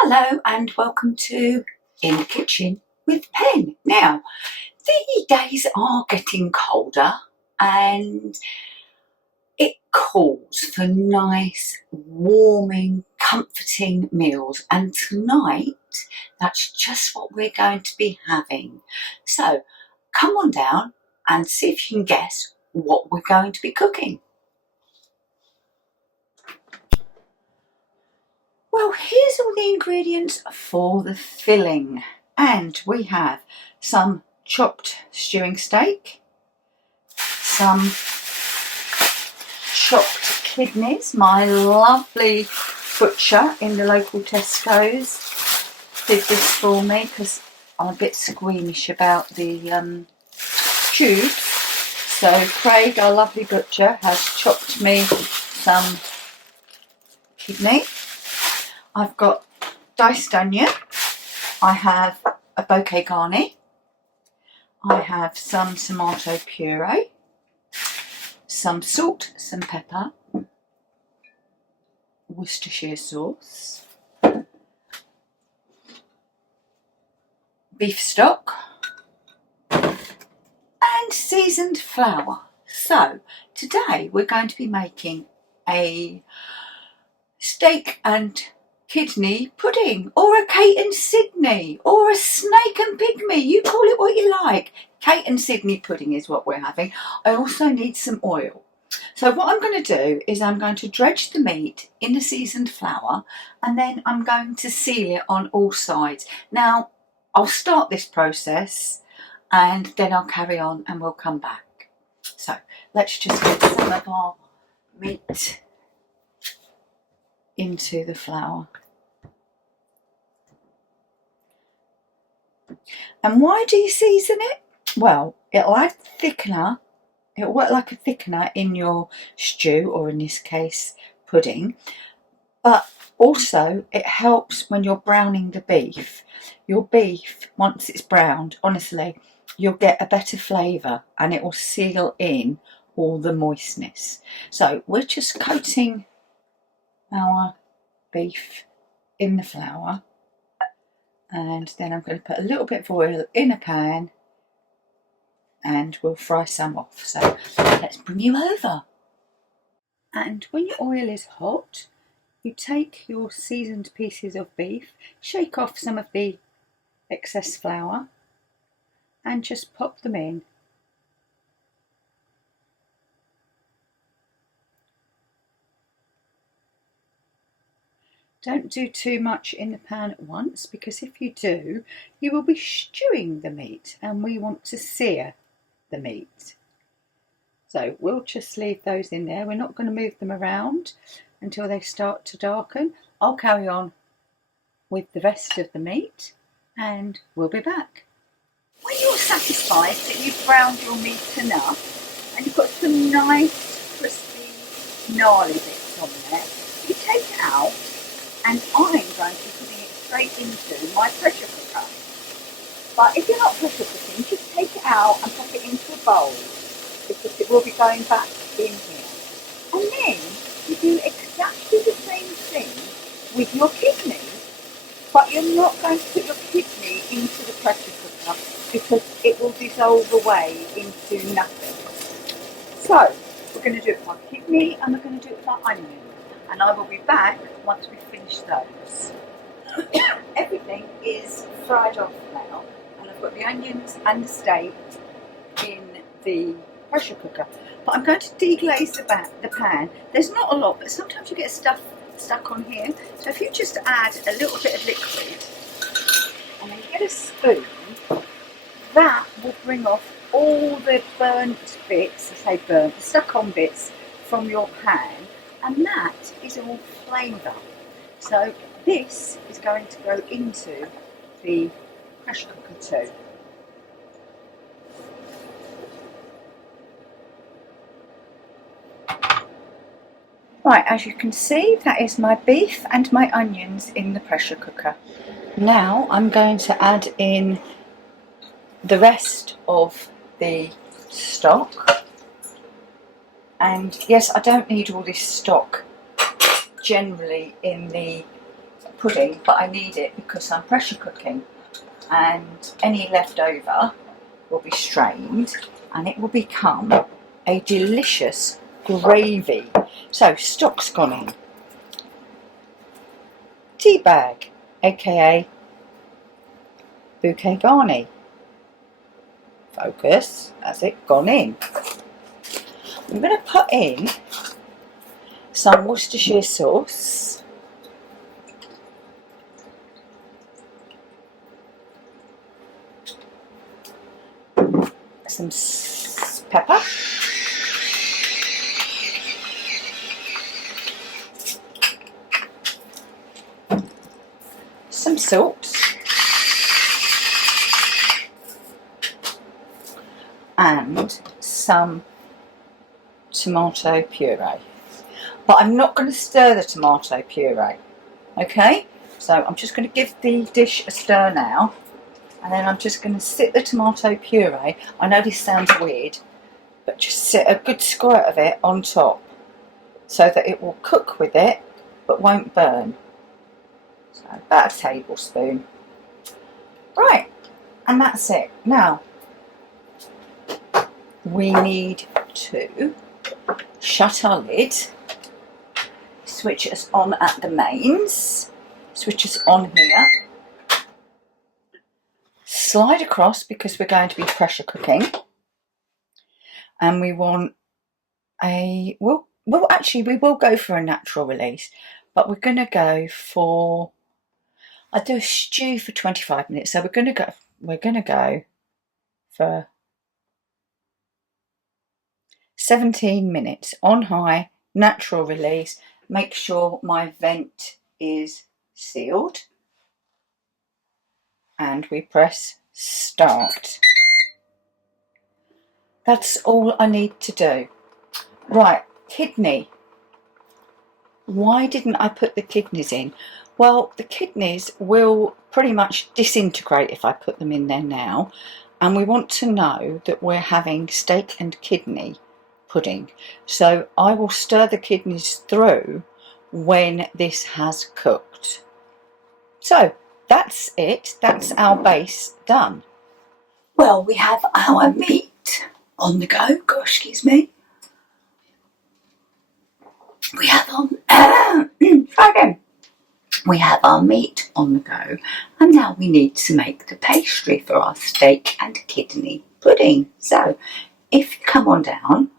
Hello and welcome to In the Kitchen with Pen. Now, the days are getting colder and it calls for nice, warming, comforting meals. And tonight, that's just what we're going to be having. So, come on down and see if you can guess what we're going to be cooking. Well, here's all the ingredients for the filling. And we have some chopped stewing steak, some chopped kidneys. My lovely butcher in the local Tesco's did this for me because I'm a bit squeamish about the tubes. So Craig, our lovely butcher, has chopped me some kidney. I've got diced onion, I have a bouquet garni, I have some tomato puree, some salt, some pepper, Worcestershire sauce, beef stock and seasoned flour. So today we're going to be making a steak and kidney pudding, or a Kate and Sydney, or a snake and pygmy, you call it what you like. Kate and Sydney pudding is what we're having. I also need some oil. So what I'm going to do is I'm going to dredge the meat in the seasoned flour and then I'm going to seal it on all sides. Now I'll start this process and then I'll carry on and we'll come back. So let's just get some of our meat into the flour. And why do you season it? Well, it'll add thickener, it'll work like a thickener in your stew, or in this case pudding, but also it helps when you're browning the beef. Your beef, once it's browned, honestly, you'll get a better flavour and it will seal in all the moistness. So we're just coating our beef in the flour, and then I'm going to put a little bit of oil in a pan and we'll fry some off. So let's bring you over. And when your oil is hot, you take your seasoned pieces of beef, shake off some of the excess flour and just pop them in. Don't do too much in the pan at once, because if you do, you will be stewing the meat and we want to sear the meat. So we'll just leave those in there. We're not going to move them around until they start to darken. I'll carry on with the rest of the meat and we'll be back. When you're satisfied that you've browned your meat enough and you've got some nice crispy gnarly bits on there, you take it out. And I'm going to be putting it straight into my pressure cooker. But if you're not pressure cooking, just take it out and pop it into a bowl, because it will be going back in here. And then you do exactly the same thing with your kidney, but you're not going to put your kidney into the pressure cooker because it will dissolve away into nothing. So we're going to do it with our kidney and we're going to do it with our onion. And I will be back once we finish those. Everything is fried off now, and I've got the onions and the steak in the pressure cooker. But I'm going to deglaze the pan. There's not a lot, but sometimes you get stuff stuck on here. So if you just add a little bit of liquid and then get a spoon, that will bring off all the burnt bits, I say burnt, the stuck on bits from your pan. And that is all flavour. So this is going to go into the pressure cooker too. Right, as you can see, that is my beef and my onions in the pressure cooker. Now I'm going to add in the rest of the stock. And yes, I don't need all this stock generally in the pudding, but I need it because I'm pressure cooking, and any leftover will be strained and it will become a delicious gravy. So stock's gone in. Tea bag, aka bouquet garni. Focus, has it gone in? I'm going to put in some Worcestershire sauce, some pepper, some salt, and some tomato puree. But I'm not going to stir the tomato puree, okay? So I'm just going to give the dish a stir now, and then I'm just going to sit the tomato puree. I know this sounds weird, but just sit a good squirt of it on top so that it will cook with it but won't burn. So about a tablespoon. Right, and that's it. Now we need to shut our lid, switch us on at the mains, switch us on here, slide across because we're going to be pressure cooking, and we want a, well actually we will go for a natural release, but we're going to go for, I do a stew for 25 minutes, so we're going to go for 17 minutes on high, natural release. Make sure my vent is sealed, and we press start. That's all I need to do. Right, kidney. Why didn't I put the kidneys in? Well, the kidneys will pretty much disintegrate if I put them in there now, and we want to know that we're having steak and kidney pudding. So I will stir the kidneys through when this has cooked. So that's it. That's our base done. Well, we have our meat on the go. Gosh, excuse me. We have try again. We have our meat on the go, and now we need to make the pastry for our steak and kidney pudding. So if you come on down,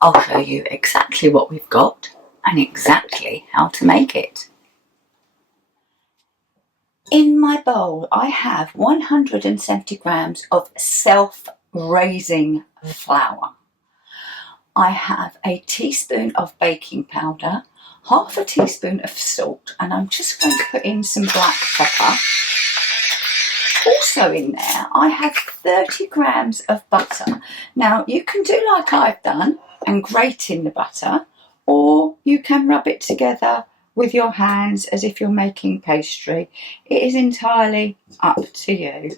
I'll show you exactly what we've got and exactly how to make it. In my bowl, I have 170 grams of self-raising flour. I have a teaspoon of baking powder, half a teaspoon of salt, and I'm just going to put in some black pepper. Also in there, I have 30 grams of butter. Now, you can do like I've done and grate in the butter, or you can rub it together with your hands as if you're making pastry. It is entirely up to you.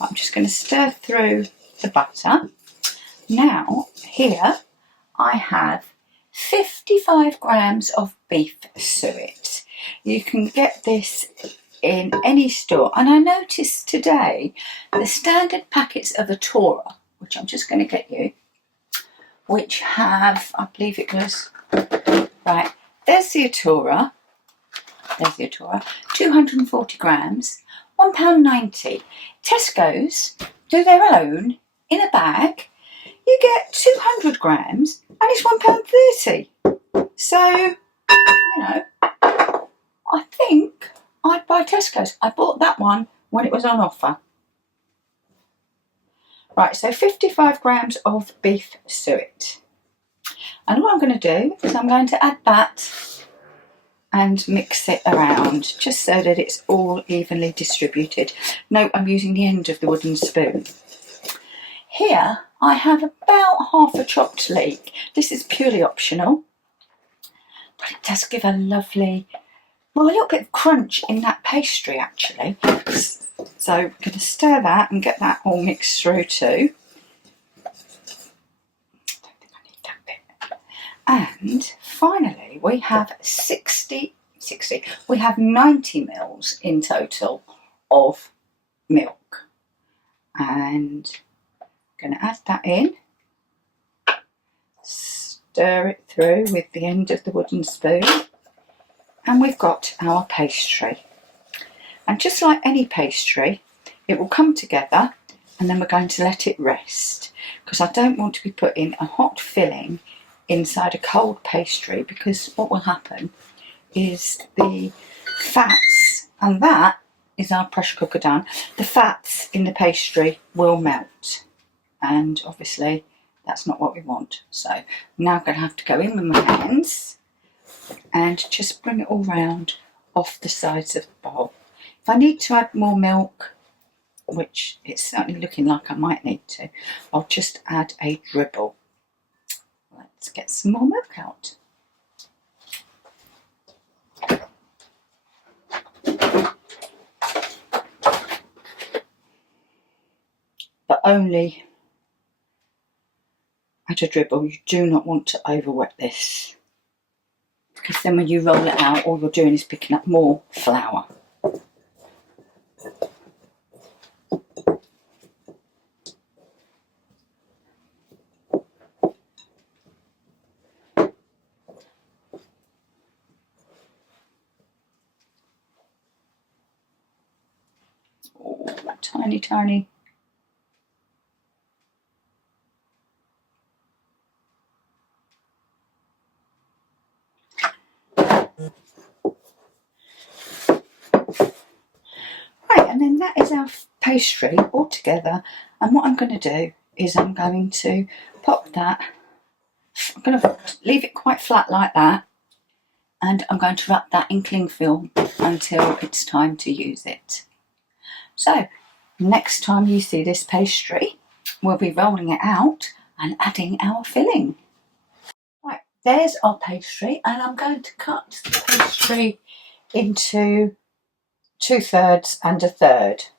I'm just going to stir through the butter. Now, here I have 55 grams of beef suet. You can get this in any store, and I noticed today the standard packets of Atora, which I'm just going to get you, which have, I believe it was, right, there's the Atora, 240 grams, £1.90. Tesco's do their own in a bag. You get 200 grams and it's £1.30. So, you know, I think I'd buy Tesco's. I bought that one when it was on offer. Right, so 55 grams of beef suet. And what I'm going to do is I'm going to add that and mix it around just so that it's all evenly distributed. Note I'm using the end of the wooden spoon. Here I have about half a chopped leek. This is purely optional, but it does give a lovely, well, a little bit of crunch in that pastry actually. So I'm going to stir that and get that all mixed through too. I don't think I need that bit. And finally, we have 60, we have 90 mils in total of milk. And I'm going to add that in, stir it through with the end of the wooden spoon, and we've got our pastry. And just like any pastry, it will come together, and then we're going to let it rest, because I don't want to be putting a hot filling inside a cold pastry, because what will happen is the fats, and that is our pressure cooker done, the fats in the pastry will melt, and obviously that's not what we want. So I'm now going to have to go in with my hands and just bring it all round off the sides of the bowl. If I need to add more milk, which it's certainly looking like I might need to, I'll just add a dribble. Let's get some more milk out. But only add a dribble. You do not want to overwet this, because then when you roll it out, all you're doing is picking up more flour. Oh, tiny, tiny. Right, and then that is our pastry all together. And what I'm going to do is I'm going to pop that, I'm going to leave it quite flat like that, and I'm going to wrap that in cling film until it's time to use it. So next time you see this pastry, we'll be rolling it out and adding our filling. Right, there's our pastry, and I'm going to cut the pastry into 2/3 and 1/3.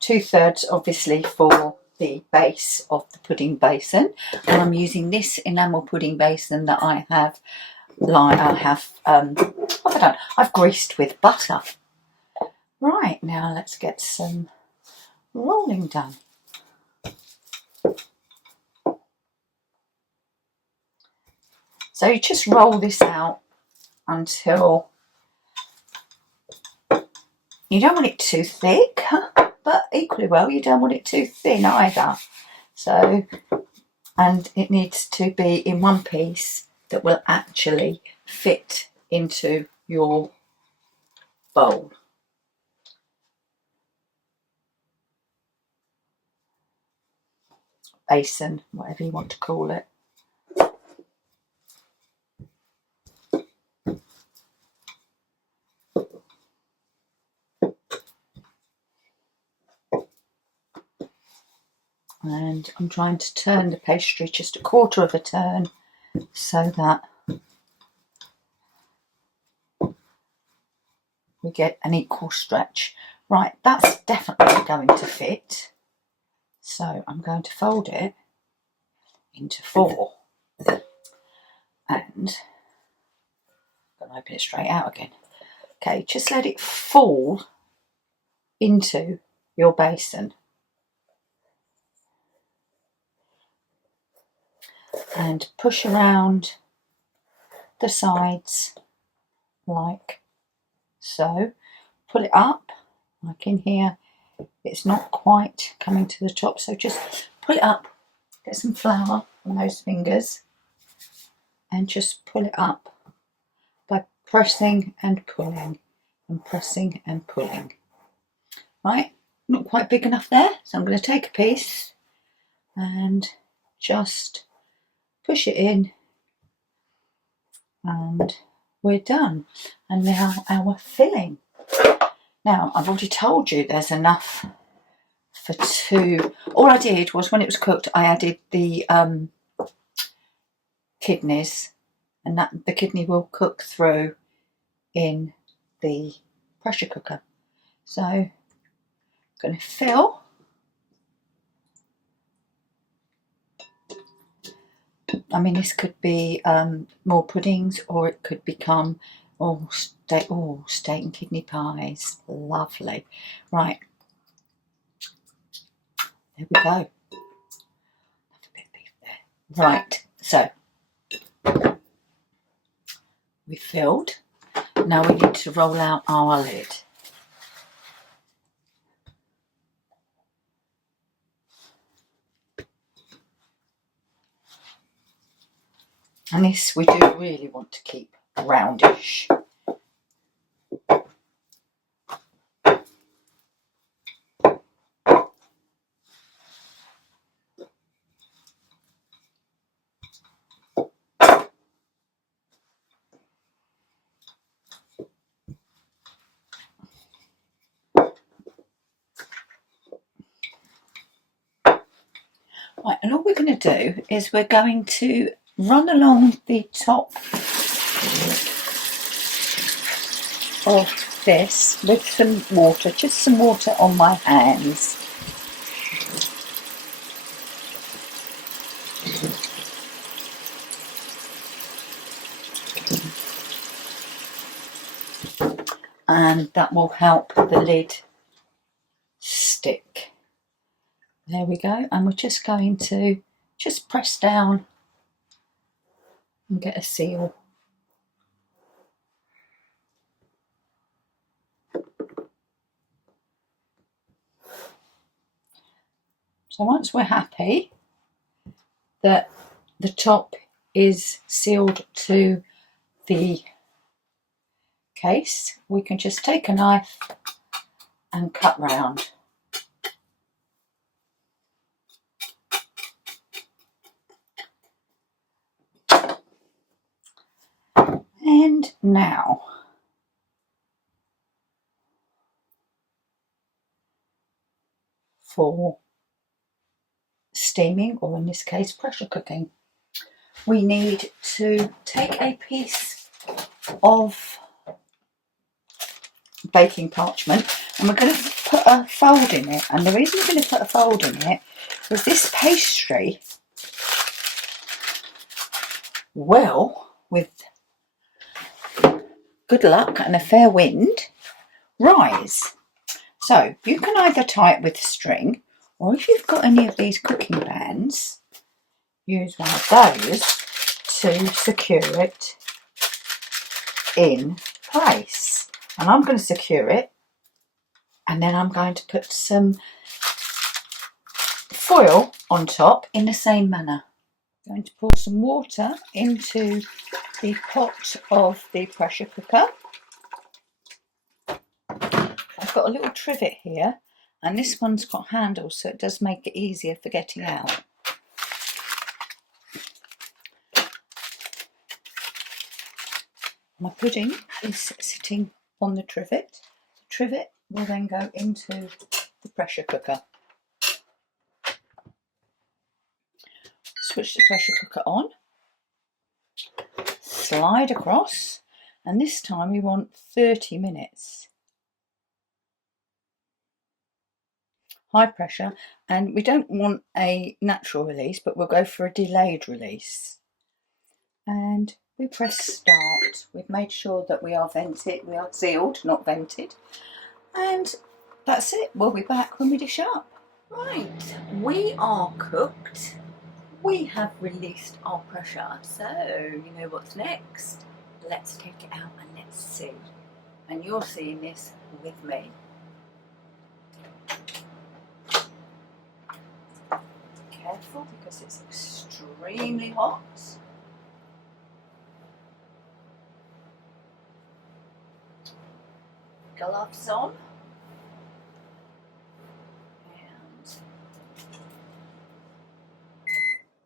2/3 obviously for the base of the pudding basin, and I'm using this enamel pudding basin that I have, what have I done? I've greased with butter. Right, now let's get some rolling done. So you just roll this out until, you don't want it too thick, but equally well you don't want it too thin either. So, and it needs to be in one piece that will actually fit into your bowl. Basin, whatever you want to call it. And I'm trying to turn the pastry just 1/4 of a turn so that we get an equal stretch. Right, that's definitely going to fit. So I'm going to fold it into 4, and I'm going to open it straight out again. Okay, just let it fall into your basin. And push around the sides like so. Pull it up, like in here. It's not quite coming to the top, so just pull it up. Get some flour on those fingers and just pull it up by pressing and pulling and pressing and pulling. Right, not quite big enough there, so I'm going to take a piece and just push it in, and we're done. And now our filling. Now, I've already told you there's enough for 2. All I did was, when it was cooked, I added the kidneys, and that the kidney will cook through in the pressure cooker. So I'm going to fill I mean, this could be more puddings, or it could become steak and kidney pies. Lovely. Right, there we go. Have a bit of beef there. Right, so we filled. Now we need to roll out our lid. And this we do really want to keep roundish. Right, and all we're going to do is we're going to run along the top of this with some water, just some water on my hands. And that will help the lid stick. There we go. And we're just going to just press down and get a seal. So once we're happy that the top is sealed to the case, we can just take a knife and cut round. And now for steaming, or in this case pressure cooking, we need to take a piece of baking parchment and we're going to put a fold in it. And the reason we're going to put a fold in it is this pastry will, with good luck and a fair wind, rise. So you can either tie it with string, or if you've got any of these cooking bands, use one of those to secure it in place. And I'm going to secure it, and then I'm going to put some foil on top in the same manner. I'm going to pour some water into the pot of the pressure cooker. I've got a little trivet here, and this one's got handles, so it does make it easier for getting out. My pudding is sitting on the trivet. The trivet will then go into the pressure cooker. Switch the pressure cooker on, slide across, and this time we want 30 minutes. High pressure, and we don't want a natural release, but we'll go for a delayed release. And we press start. We've made sure that we are vented, we are sealed, not vented. And that's it. We'll be back when we dish up. Right, we are cooked. We have released our pressure. So, you know what's next? Let's take it out and let's see. And you're seeing this with me. Careful, because it's extremely hot. Gloves on. And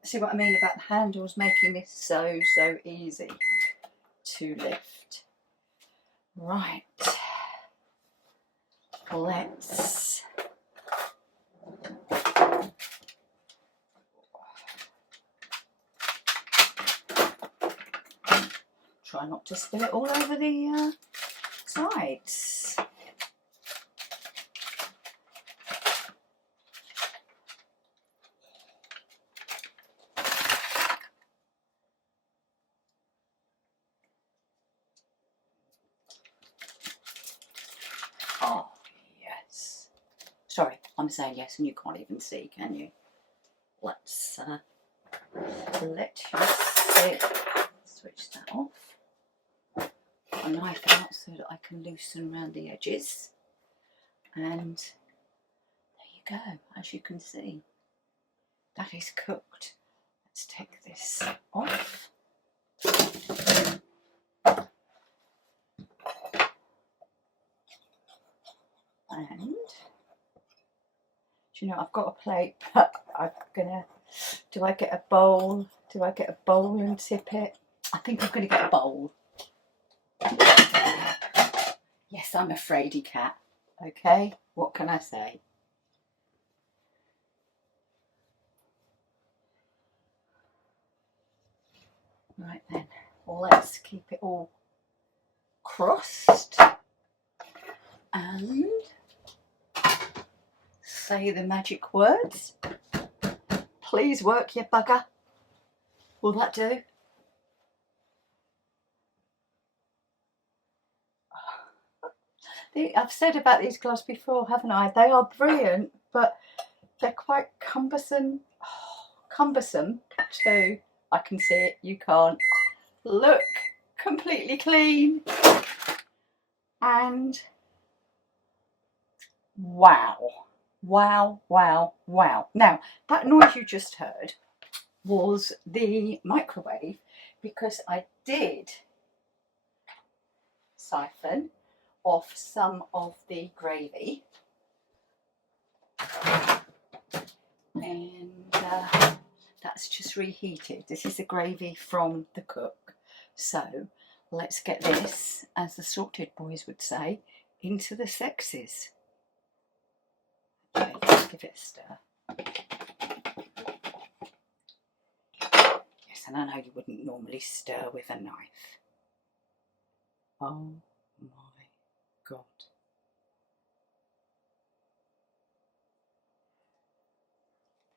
see what I mean about the handles making this so easy to lift. Right. Let's try not to spill it all over the sides. I'm saying yes and you can't even see, can you? Let's let you see. Switch that off. Put a knife out so that I can loosen around the edges. And there you go, as you can see. That is cooked. Let's take this off. And do you know, I've got a plate, but I'm gonna, do I get a bowl? Do I get a bowl and tip it? I think I'm gonna get a bowl. Yes, I'm a fraidy cat. Okay, what can I say? Right then, let's keep it all crossed and say the magic words. Please work, you bugger. Will that do? I've said about these gloves before, haven't I? They are brilliant, but they're quite cumbersome. Oh, cumbersome too. I can see it, you can't. Look, completely clean. And wow, wow, wow, wow. Now, that noise you just heard was the microwave, because I did siphon off some of the gravy, and that's just reheated. This is the gravy from the cook. So let's get this, as the sorted boys would say, into the sexes. Okay, let's give it a stir. Yes, and I know you wouldn't normally stir with a knife. Oh my God.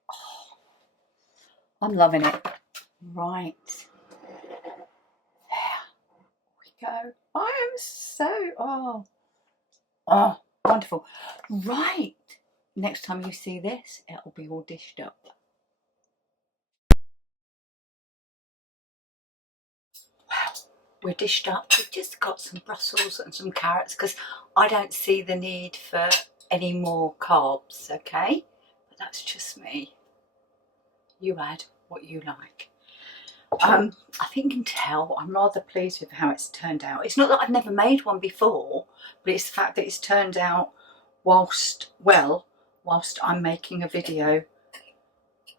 Oh, I'm loving it. Right. There we go. I am so, oh, wonderful. Right. Next time you see this, it'll be all dished up. Wow, we're dished up. We've just got some Brussels and some carrots because I don't see the need for any more carbs, okay? But that's just me. You add what you like. I think you can tell I'm rather pleased with how it's turned out. It's not that I've never made one before, but it's the fact that it's turned out whilst I'm making a video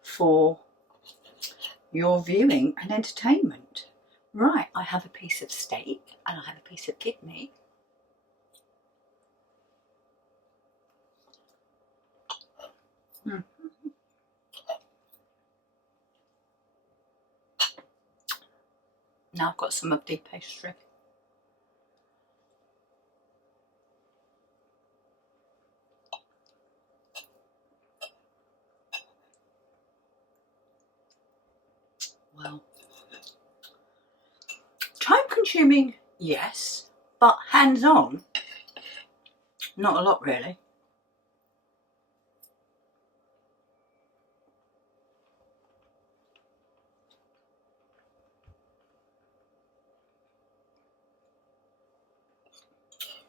for your viewing and entertainment. Right, I have a piece of steak and I have a piece of kidney. Now I've got some of the pastry. Well, time consuming, yes, but hands on, not a lot really.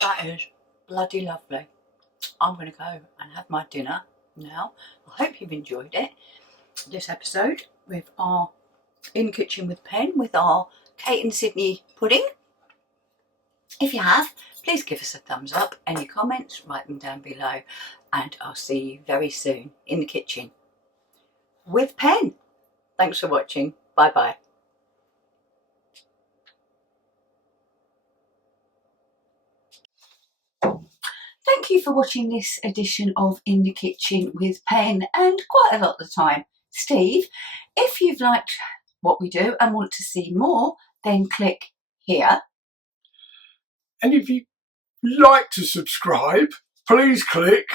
That is bloody lovely. I'm going to go and have my dinner now. I hope you've enjoyed it, this episode with our In Kitchen with Pen with our Kate and Sydney pudding. If you have, please give us a thumbs up. Any comments, write them down below, and I'll see you very soon in the kitchen with Pen. Thanks for watching. Bye bye. Thank you for watching this edition of In the Kitchen with Pen, and quite a lot of the time Steve. If you've liked what we do and want to see more, then click here. And if you'd like to subscribe, please click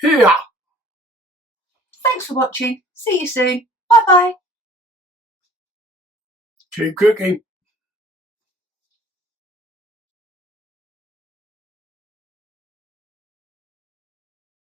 here. Thanks for watching. See you soon. Bye bye. Keep cooking.